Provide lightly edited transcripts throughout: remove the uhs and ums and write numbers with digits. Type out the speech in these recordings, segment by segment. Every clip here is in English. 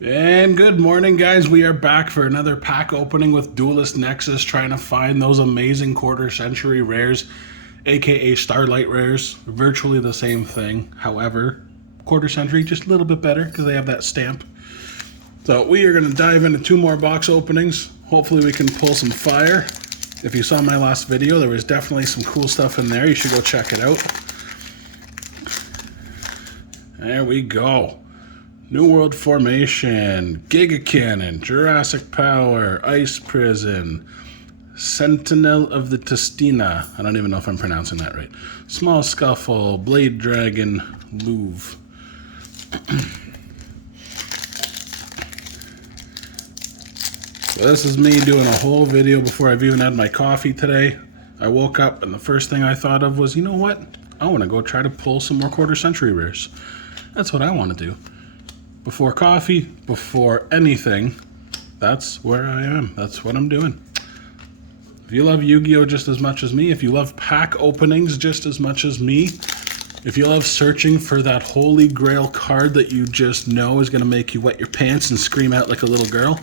And good morning, guys. We are back for another pack opening with Duelist Nexus, trying to find those amazing quarter century rares, aka Starlight rares. Virtually the same thing. However, quarter century just a little bit better because they have that stamp. So we are going to dive into two more box openings. Hopefully we can pull some fire. If you saw my last video, there was definitely some cool stuff in there. You should go check it out. There we go. New World Formation, Giga Cannon, Jurassic Power, Ice Prison, Sentinel of the Testina. I don't even know if I'm pronouncing that right. Small Scuffle, Blade Dragon, Louvre. So this is me doing a whole video before I've even had my coffee today. I woke up and the first thing I thought of was, you know what? I want to go try to pull some more quarter century rares. That's what I want to do. Before coffee, before anything, that's where I am. That's what I'm doing. If you love Yu-Gi-Oh! Just as much as me, if you love pack openings just as much as me, if you love searching for that holy grail card that you just know is going to make you wet your pants and scream out like a little girl,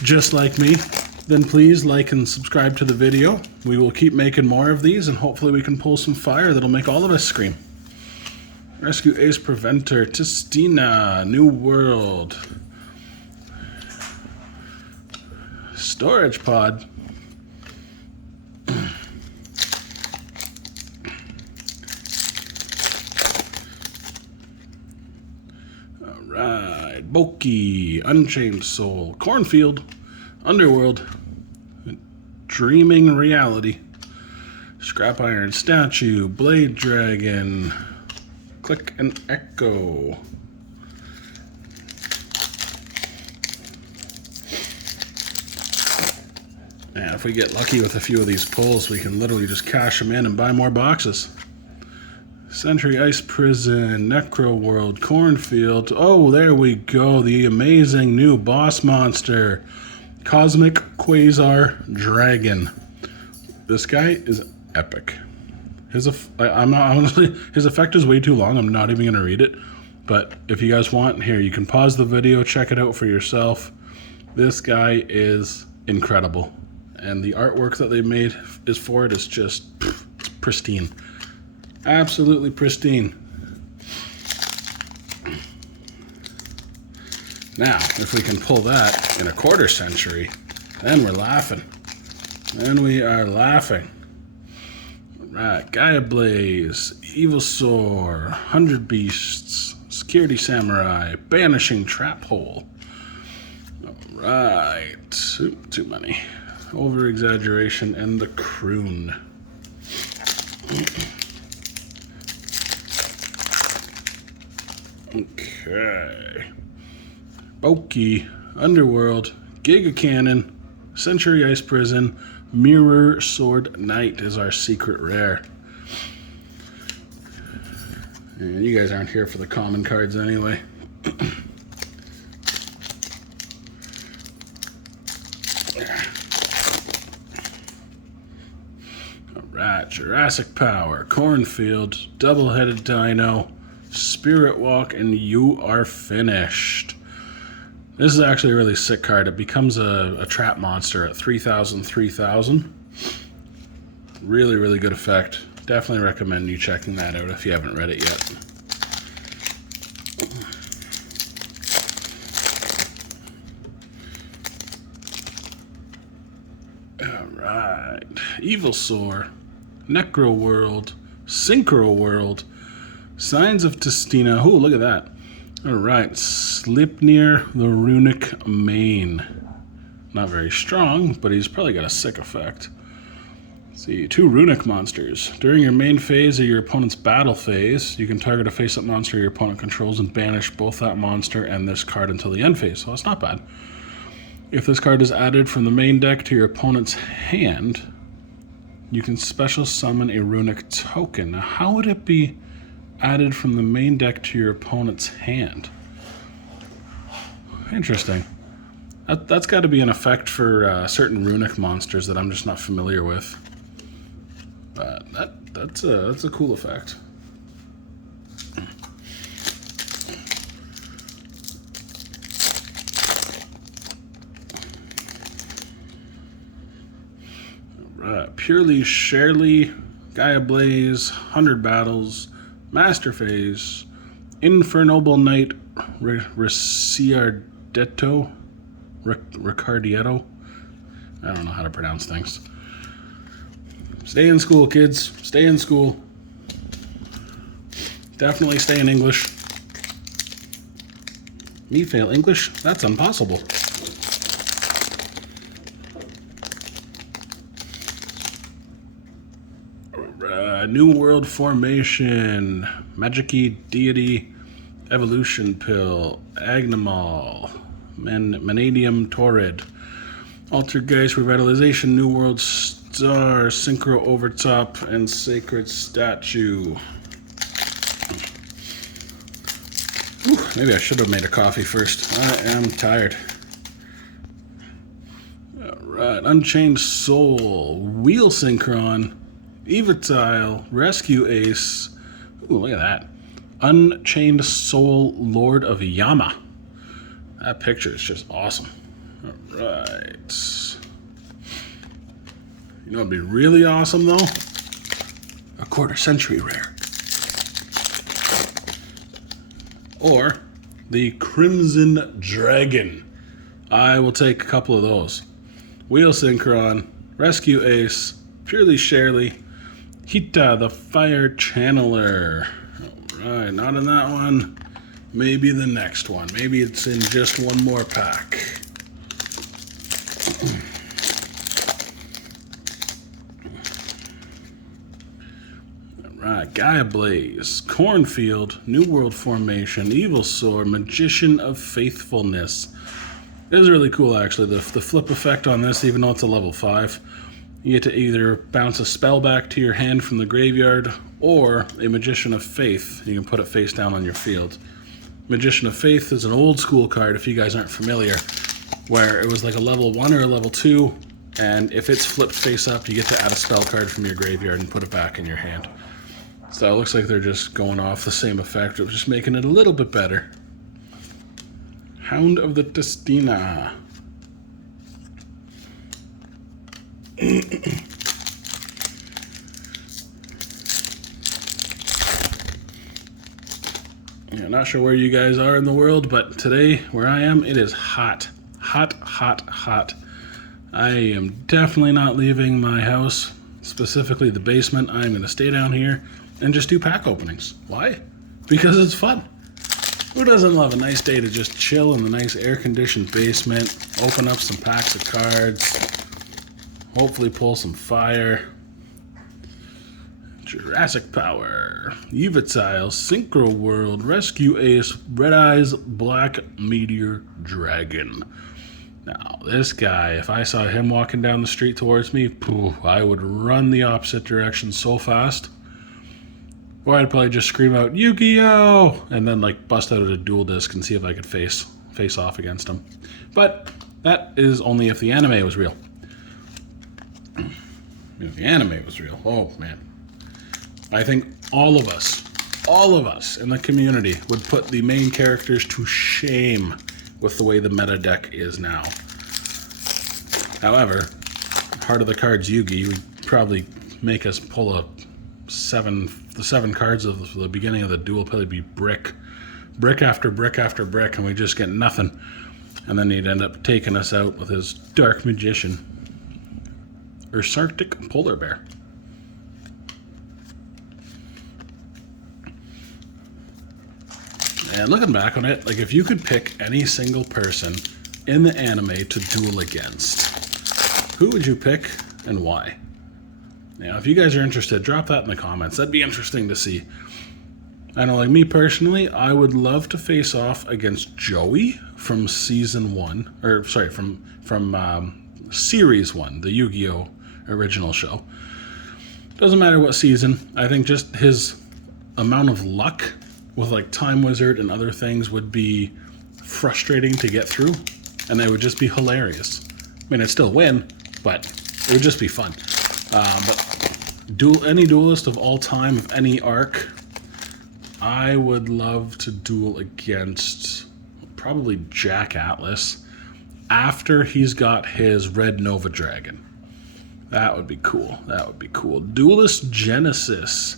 just like me, then please like and subscribe to the video. We will keep making more of these, and hopefully we can pull some fire that'll make all of us scream. Rescue Ace Preventer, Testina, New World, Storage Pod, alright, Boki, Unchained Soul, Cornfield, Underworld, Dreaming Reality, Scrap Iron Statue, Blade Dragon, Click and Echo. And if we get lucky with a few of these pulls, we can literally just cash them in and buy more boxes. Century Ice Prison, Necro World, Cornfield. Oh, there we go. The amazing new boss monster, Cosmic Quasar Dragon. This guy is epic. His effect is way too long. I'm not even going to read it. But if you guys want, here, you can pause the video, check it out for yourself. This guy is incredible. And the artwork that they made is for it is just it's pristine. Absolutely pristine. Now, if we can pull that in a quarter century, then we're laughing. Then we are laughing. Right, Gaia Blaze, Evilsaur, 100 Beasts, Security Samurai, Banishing Trap Hole. Alright, too many. Over Exaggeration and the Croon. Okay. Boki, Underworld, Giga Cannon, Century Ice Prison, Mirror Sword Knight is our secret rare. And you guys aren't here for the common cards anyway. Alright, Jurassic Power, Cornfield, Double-Headed Dino, Spirit Walk, and you are finished. This is actually a really sick card. It becomes a trap monster at 3,000, 3,000. Really, really good effect. Definitely recommend you checking that out if you haven't read it yet. Alright. Evilsaur, Necro World, Synchro World, Signs of Testina. Oh, look at that. Alright, Sleipnir the Runic Mane. Not very strong, but he's probably got a sick effect. Let's see, 2 runic monsters. During your main phase or your opponent's battle phase, you can target a face-up monster your opponent controls and banish both that monster and this card until the end phase, so that's not bad. If this card is added from the main deck to your opponent's hand, you can special summon a runic token. Now, how would it be added from the main deck to your opponent's hand? Interesting. That's got to be an effect for certain runic monsters that I'm just not familiar with. But that's a cool effect. Purely Shirley, Gaia Blaze, 100 Battles, Master Phase, Infernoble Knight, Ricciardetto, Ricciardietto. I don't know how to pronounce things. Stay in school, kids. Stay in school. Definitely stay in English. Me fail English? That's impossible. New World Formation, Magic-y Deity, Evolution Pill, Agnemol, Manadium Torrid, Altergeist Revitalization, New World Star, Synchro Overtop, and Sacred Statue. Whew, maybe I should have made a coffee first. I am tired. Alright, Unchained Soul, Wheel Synchron, Evitile, Rescue Ace. Ooh, look at that. Unchained Soul, Lord of Yama. That picture is just awesome. Alright. You know what'd be really awesome though? A quarter century rare. Or the Crimson Dragon. I will take a couple of those. Wheel Synchron, Rescue Ace, Purely Shirley, Hita, the Fire Channeler. Alright, not in that one. Maybe the next one. Maybe it's in just one more pack. Alright, Gaia Blaze, Cornfield, New World Formation, Evil Sword, Magician of Faithfulness. This is really cool actually. The flip effect on this, even though it's a level 5. You get to either bounce a spell back to your hand from the graveyard, or a Magician of Faith. You can put it face down on your field. Magician of Faith is an old school card, if you guys aren't familiar, where it was like a level 1 or a level 2, and if it's flipped face up, you get to add a spell card from your graveyard and put it back in your hand. So it looks like they're just going off the same effect, of just making it a little bit better. Hound of the Testina. Yeah, not sure where you guys are in the world, but today, where I am, it is hot. Hot, hot, hot. I am definitely not leaving my house, specifically the basement. I'm going to stay down here and just do pack openings. Why? Because it's fun. Who doesn't love a nice day to just chill in the nice air-conditioned basement, open up some packs of cards, hopefully pull some fire. Jurassic Power, Evitile, Synchro World, Rescue Ace, Red Eyes, Black Meteor Dragon. Now, this guy, if I saw him walking down the street towards me, I would run the opposite direction so fast. Or I'd probably just scream out, Yu-Gi-Oh! And then like bust out a dual disc and see if I could face off against him. But that is only if the anime was real. If the anime was real, oh man. I think all of us in the community would put the main characters to shame with the way the meta deck is now. However, Heart of the Cards Yugi would probably make us pull the 7 cards of the beginning of the duel, probably be brick after brick after brick, and we just get nothing. And then he'd end up taking us out with his Dark Magician. Ursarctic Polar Bear. And looking back on it, like if you could pick any single person in the anime to duel against, who would you pick and why? Now, if you guys are interested, drop that in the comments. That'd be interesting to see. I know, like me personally, I would love to face off against Joey from season 1, or sorry, from series 1, the Yu-Gi-Oh! Original show. Doesn't matter what season. I think just his amount of luck with like Time Wizard and other things would be frustrating to get through, and they would just be hilarious. I mean, I'd still win, but it would just be fun. But any duelist of all time, of any arc, I would love to duel against probably Jack Atlas after he's got his Red Nova Dragon. That would be cool. That would be cool. Duelist Genesis.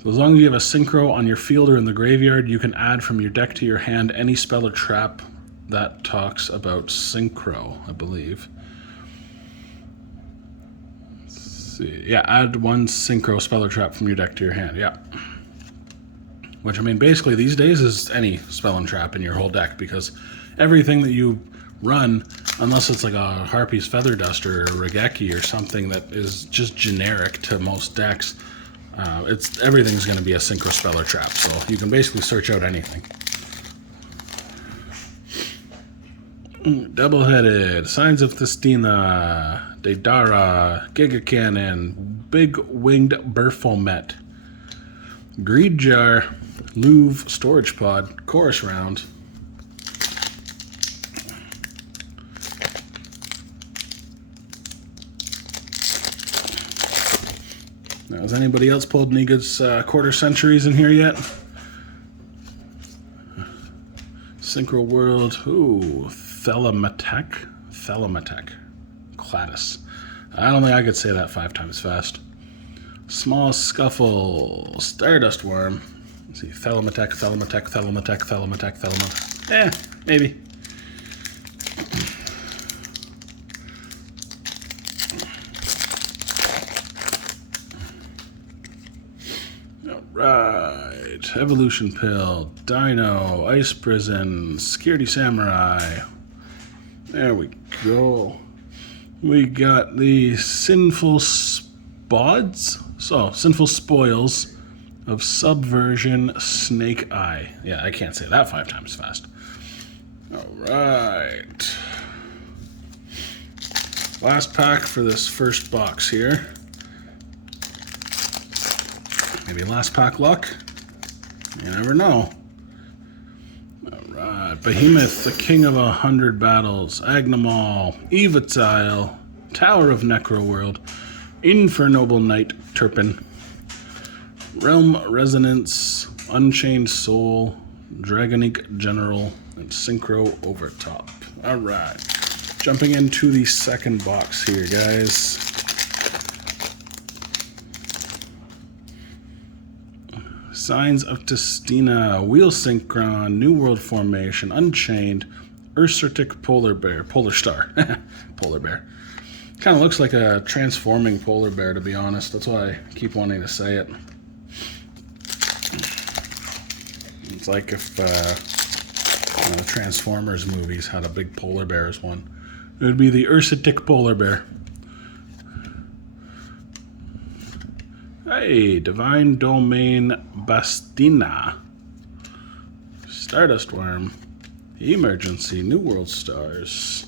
So as long as you have a synchro on your field or in the graveyard, you can add from your deck to your hand any spell or trap that talks about synchro, I believe. Let's see. Yeah, add one synchro spell or trap from your deck to your hand. Yeah. Which, I mean, basically these days is any spell and trap in your whole deck, because everything that you run, unless it's like a Harpy's Feather Duster or a Regeki or something that is just generic to most decks, everything's going to be a synchro spell or trap, so you can basically search out anything. Double-headed, Signs of Thestina, Daedara, Giga Cannon, Big Winged Burfomet, Greed Jar, Louvre Storage Pod, Chorus Round. Now, has anybody else pulled any good quarter centuries in here yet? Synchro World, ooh, Thelamatech, Cladis. I don't think I could say that 5 times fast. Small Scuffle, Stardust Worm. Let's see, Thelamatech. Maybe. Alright, Evolution Pill, Dino, Ice Prison, Security Samurai. There we go. We got the Sinful Spods, Sinful Spoils of Subversion Snake Eye. Yeah, I can't say that 5 times fast. Alright. Last pack for this first box here. Maybe last pack luck. You never know. Alright. Behemoth, the King of 100 Battles. Agnemal, Evitile, Tower of Necroworld, Infernoble Knight Turpin, Realm Resonance, Unchained Soul, Dragonic General, and Synchro Overtop. Alright. Jumping into the second box here, guys. Signs of Thestina, Wheel Synchron, New World Formation, Unchained, Ursertic Polar Bear, Polar Star, Polar Bear. Kind of looks like a transforming polar bear, to be honest. That's why I keep wanting to say it. It's like if the Transformers movies had a big polar bear as one. It would be the Ursertic Polar Bear. Hey, Divine Domain Bastina, Stardust Worm, Emergency, New World Stars.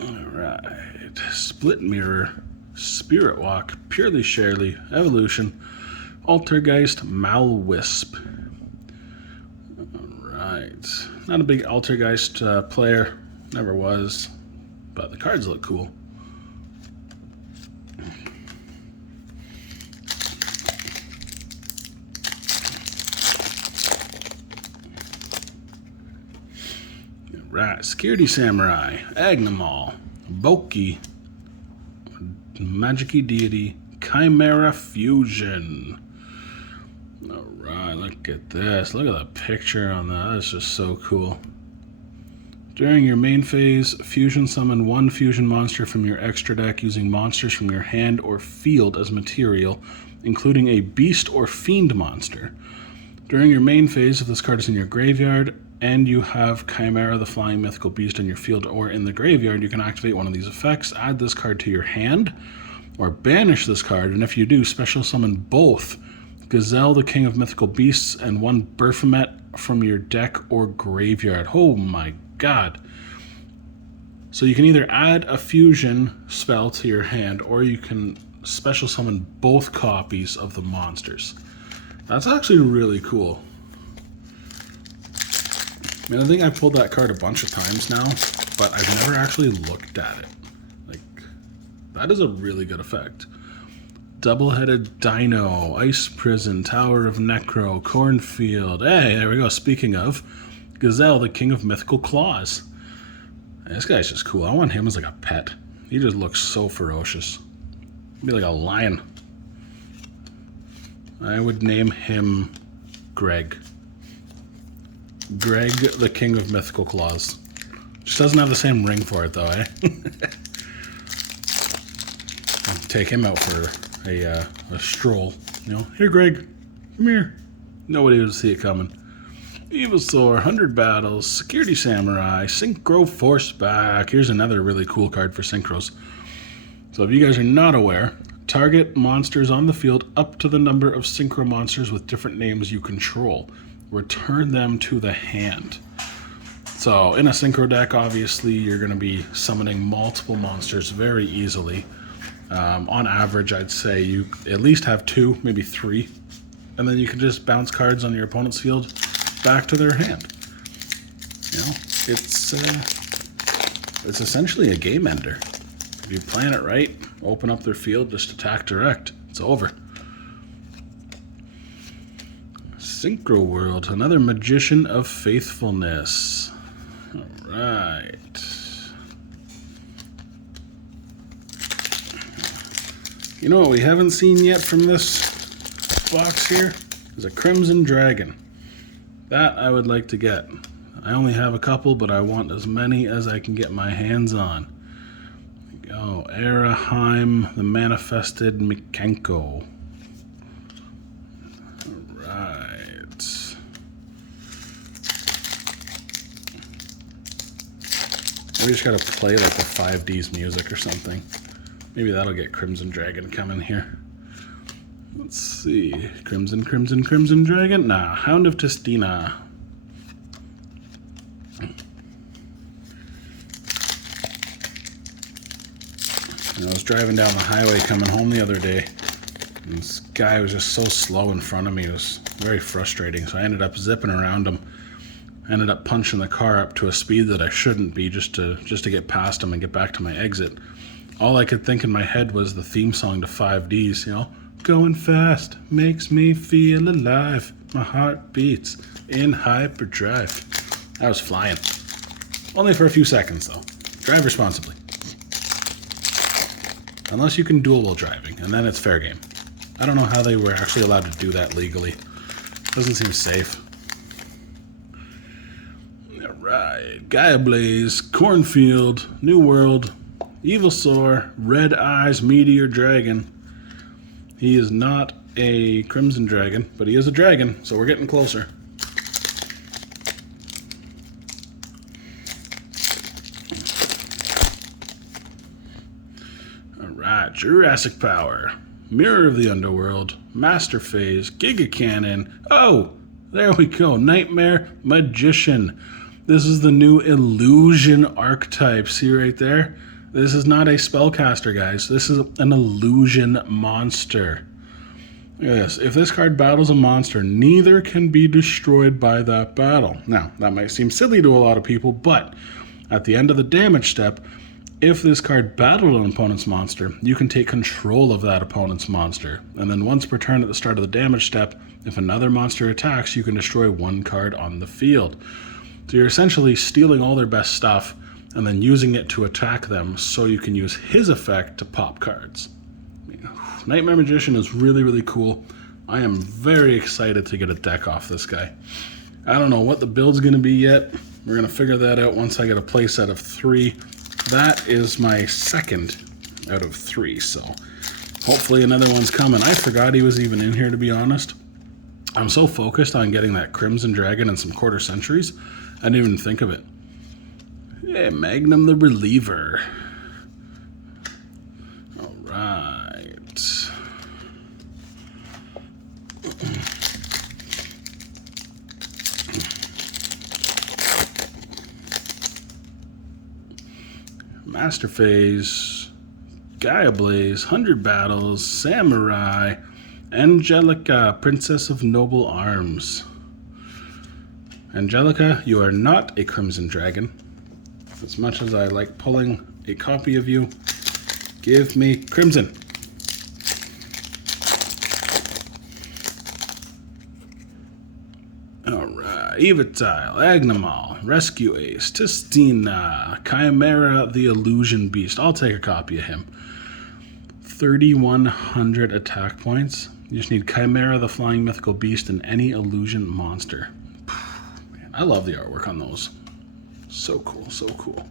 Alright, Split Mirror, Spirit Walk, Purely Sharely, Evolution, Altergeist, Malwisp. Alright. Not a big Altergeist player, never was, but the cards look cool. Right, Security Samurai, Agnemal, Boki, Magic Deity, Chimera Fusion. Alright, look at this. Look at the picture on that. That's just so cool. During your main phase, fusion summon one fusion monster from your extra deck using monsters from your hand or field as material, including a beast or fiend monster. During your main phase, if this card is in your graveyard and you have Chimera the Flying Mythical Beast in your field or in the graveyard, you can activate one of these effects, add this card to your hand, or banish this card, and if you do, special summon both Gazelle the King of Mythical Beasts and one Burfomet from your deck or graveyard. Oh my god. So you can either add a fusion spell to your hand, or you can special summon both copies of the monsters. That's actually really cool. I mean, I think I've pulled that card a bunch of times now, but I've never actually looked at it. Like, that is a really good effect. Double-headed Dino, Ice Prison, Tower of Necro, Cornfield. Hey, there we go. Speaking of, Gazelle, the king of mythical claws. This guy's just cool. I want him as like a pet. He just looks so ferocious. He'd be like a lion. I would name him Greg. Greg, the king of mythical claws. Just doesn't have the same ring for it though, eh? Take him out for a stroll. You know, here Greg, come here. Nobody would see it coming. Evilsaur, 100 Battles, Security Samurai, Synchro Force Back. Here's another really cool card for Synchros. So if you guys are not aware, target monsters on the field up to the number of Synchro monsters with different names you control. Return them to the hand. So in a Synchro deck, obviously, you're going to be summoning multiple monsters very easily. On average, I'd say you at least have 2, maybe 3. And then you can just bounce cards on your opponent's field back to their hand. You know, it's essentially a game ender. If you plan it right, open up their field, just attack direct. It's over. Synchro World, another Magician of Faithfulness. All right. You know what we haven't seen yet from this box here is a Crimson Dragon. That I would like to get. I only have a couple, but I want as many as I can get my hands on. There we go. Araheim, the Manifested Mikenko. Alright. Maybe just gotta play like the 5Ds music or something. Maybe that'll get Crimson Dragon coming here. Let's see. Crimson Dragon? Nah, Hound of Testina. I was driving down the highway coming home the other day, and this guy was just so slow in front of me. It was very frustrating, so I ended up zipping around him. I ended up punching the car up to a speed that I shouldn't be just to get past him and get back to my exit. All I could think in my head was the theme song to 5Ds, you know? Going fast makes me feel alive. My heart beats in hyperdrive. I was flying. Only for a few seconds, though. Drive responsibly. Unless you can dual while driving, and then it's fair game. I don't know how they were actually allowed to do that legally. Doesn't seem safe. Alright. Gaia Blaze, Cornfield, New World, Evilsaur, Red Eyes, Meteor Dragon. He is not a Crimson Dragon, but he is a dragon, so we're getting closer. Alright, Jurassic Power, Mirror of the Underworld, Master Phase, Giga Cannon. Oh, there we go, Nightmare Magician. This is the new illusion archetype. See right there? This is not a spellcaster, guys. This is an illusion monster. Look at this. If this card battles a monster, neither can be destroyed by that battle. Now, that might seem silly to a lot of people, but at the end of the damage step, if this card battled an opponent's monster, you can take control of that opponent's monster. And then once per turn at the start of the damage step, if another monster attacks, you can destroy one card on the field. So you're essentially stealing all their best stuff and then using it to attack them so you can use his effect to pop cards. Nightmare Magician is really, really cool. I am very excited to get a deck off this guy. I don't know what the build's going to be yet. We're going to figure that out once I get a playset of 3. That is my second out of 3, so hopefully another one's coming. I forgot he was even in here, to be honest. I'm so focused on getting that Crimson Dragon and some quarter centuries, I didn't even think of it. Yeah, Magnum the Reliever. All right. Master Phase, Gaia Blaze, 100 Battles, Samurai, Angelica, Princess of Noble Arms. Angelica, you are not a Crimson Dragon. As much as I like pulling a copy of you, give me Crimson. Evitile, Agnemal, Rescue Ace, Tistina, Chimera the Illusion Beast. I'll take a copy of him. 3,100 attack points. You just need Chimera the Flying Mythical Beast and any illusion monster. Man, I love the artwork on those. So cool, so cool.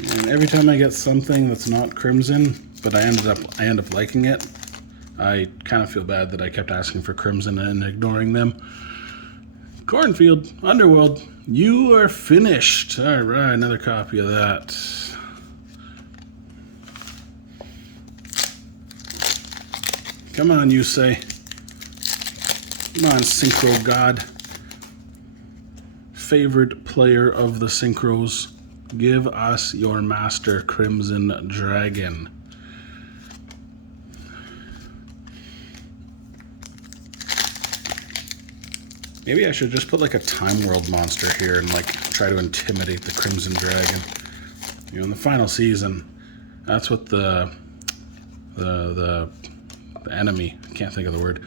And every time I get something that's not Crimson, but I end up liking it, I kind of feel bad that I kept asking for Crimson and ignoring them. Cornfield, Underworld, you are finished. All right, another copy of that. Come on, you say. Come on, Synchro God. Favorite player of the Synchros. Give us your master, Crimson Dragon. Maybe I should just put like a Time World monster here and like try to intimidate the Crimson Dragon. You know, in the final season, that's what the enemy, I can't think of the word,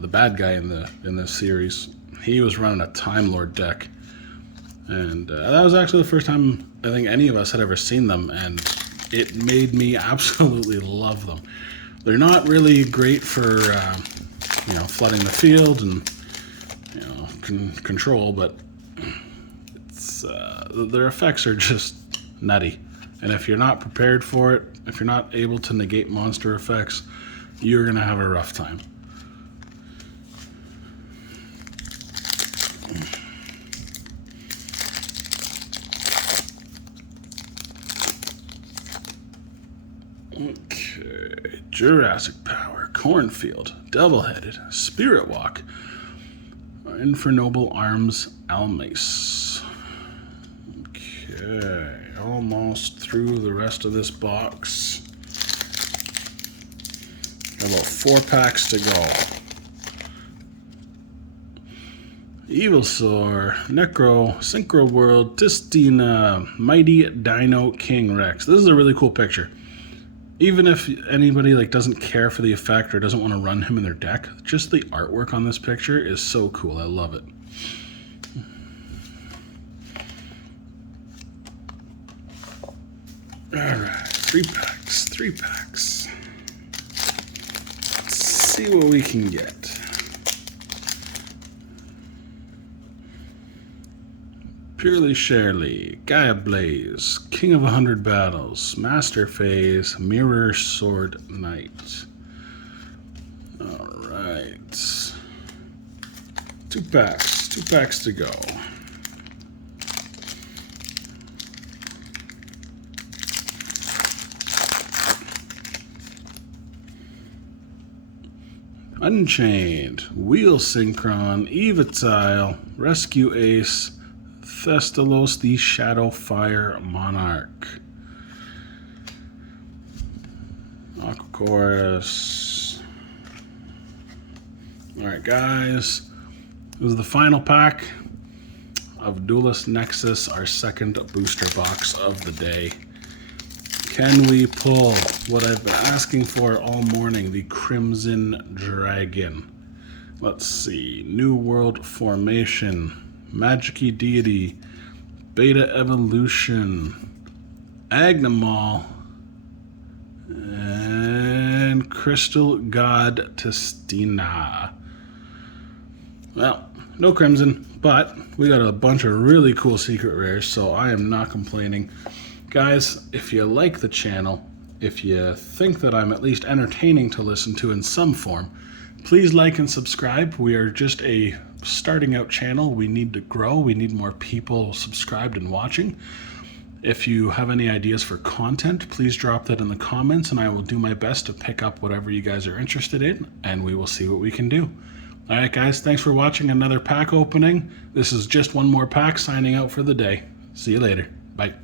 the bad guy in this series, he was running a Time Lord deck. And that was actually the first time I think any of us had ever seen them, and it made me absolutely love them. They're not really great for, you know, flooding the field and, you know, control, but it's, their effects are just nutty. And if you're not prepared for it, if you're not able to negate monster effects, you're going to have a rough time. Okay, Jurassic Power, Cornfield, Double-Headed, Spirit Walk, Infernoble Arms, Almace. Okay, almost through the rest of this box. Got about 4 packs to go. Evilsaur, Necro, Synchro World, Tistina, Mighty Dino King Rex. This is a really cool picture. Even if anybody like doesn't care for the effect or doesn't want to run him in their deck, just the artwork on this picture is so cool. I love it. Alright, 3 packs, 3 packs. Let's see what we can get. Purely Shirley, Gaia Blaze, King of 100 Battles, Master Phase, Mirror Sword Knight. Alright. 2 packs to go. Unchained, Wheel Synchron, Evitile, Rescue Ace, Thestalos the Shadowfire Monarch. Aquacorus. Alright guys, this is the final pack of Duelist Nexus, our second booster box of the day. Can we pull what I've been asking for all morning, the Crimson Dragon? Let's see, New World Formation, Magic-y Deity, Beta Evolution, Agnemal, and Crystal God Tistina. Well, no Crimson, but we got a bunch of really cool secret rares, so I am not complaining. Guys, if you like the channel, if you think that I'm at least entertaining to listen to in some form, please like and subscribe. We are just a starting out channel. We need to grow. We need more people subscribed and watching. If you have any ideas for content, please drop that in the comments and I will do my best to pick up whatever you guys are interested in, and we will see what we can do. All right, guys, thanks for watching another pack opening. This is just one more pack, signing out for the day. See you later. Bye.